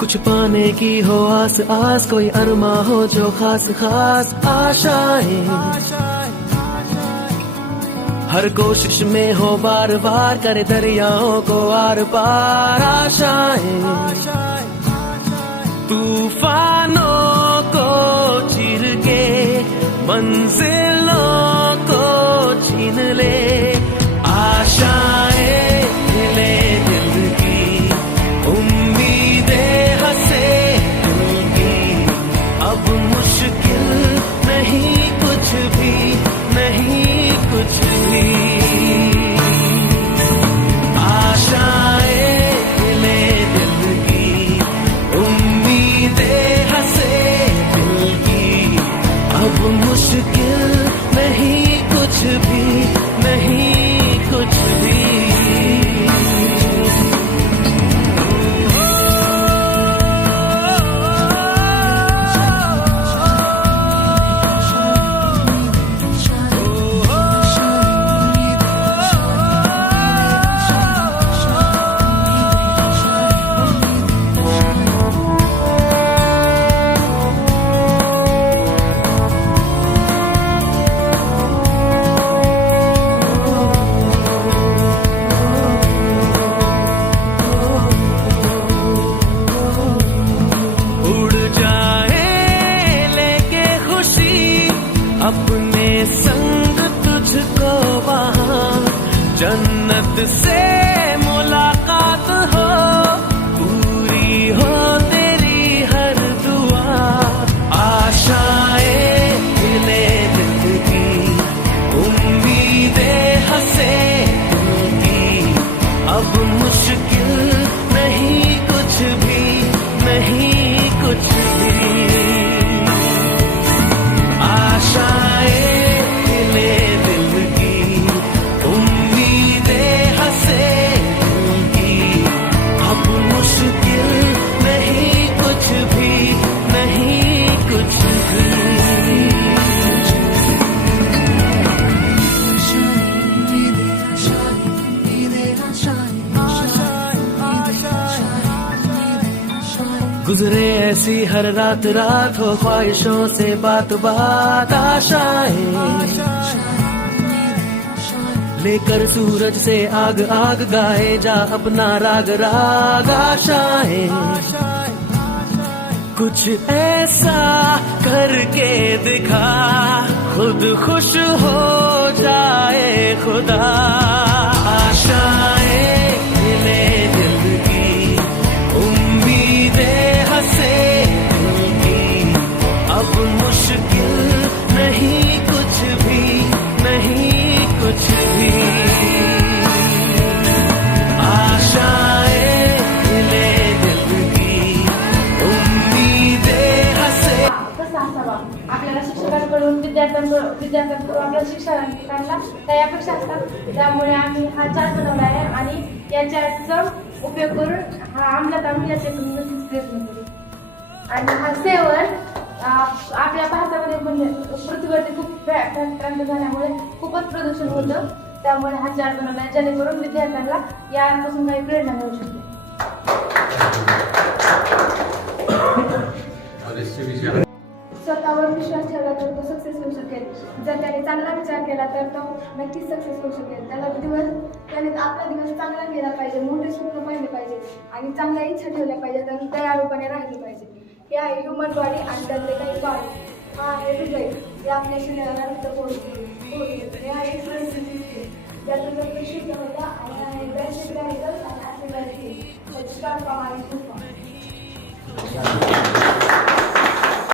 कुछ पाने की हो आस आस, कोई अरमा हो जो खास खास आशाएं, हर कोशिश में हो बार बार करे दरियाओं को आर पार आशाएं, तूफानों को चीर के मंजिलों को छीन ले, आशाएं ले दिल की, उम्मीदें हंसे दिल की, अब मुश्किल नहीं कुछ भी, नहीं कुछ भी, आशाएं ले दिल की, उम्मीदें हंसे दिल की, अब मुश्किल नहीं कुछ भी, नहीं कुछ भी। अपने संग तुझको वहाँ जन्नत से मुलाकात हो, पूरी हो तेरी हर दुआ, आशाएं ले दिल की, उम्मीदें हंसे दिल की, अब मुश्किल नहीं कुछ भी, नहीं कुछ भी, गुजरे ऐसी हर रात रात हो ख्वाहिशों से बात बात, आशाएं लेकर सूरज से आग आग गाए जा अपना राग राग, आशाएं कुछ ऐसा करके दिखा खुद खुश हो जाए खुदा, आशाएं ले दिल की, उम्मीदें हंसे दिल की, अब मुश्किल नहीं कुछ भी, नहीं कुछ भी, आशाएं ले दिल की, उम्मीदें हंसे। कसा असावा आपल्याला शिक्षकांकडून विद्यार्थ्यांकडून आपल्या शिक्षकांना काही अपेक्षा असतात, त्यामुळे आम्ही हा चार्ट बनवला आहे आणि या चार्टचा उपयोग करून हा अंमलात आणून याचे प्रयत्न करू. आणि हा सेवर आपल्या भारतामध्ये म्हणजे पृथ्वीवरती खूप क्रांती झाल्यामुळे खूपच प्रदूषण होतं, त्यामुळे हा चार्ट बनवला आहे जेणेकरून विद्यार्थ्यांना यापासून काही प्रेरणा मिळू शकते. स्वतःवर विश्वास ठेवला तर तो सक्सेस होऊ शकेल. जर त्याने चांगला विचार केला तर तो नक्कीच सक्सेस होऊ शकेल. त्याने आपला दिवस चांगला गेला पाहिजे, मोठे स्वप्न पाहिले पाहिजे आणि चांगल्या इच्छा ठेवल्या पाहिजेत आणि दयाळूपणे राहिले पाहिजे. हे आहे ह्युमन बॉडी आणि त्यातले काही पार्ट. हा आहे हृदय, हे आपल्या शरीराला रक्त पोहोचते. हे आहे एक्सप्रेसिव्ह सिस्टीम, ज्यातून रक्त शुद्ध होतं आणि आहे ब्रॅशिक रॅडिकल्स आणि ॲसिड रॅडिकल्स, त्याची ट्रान्सफॉर्म आणि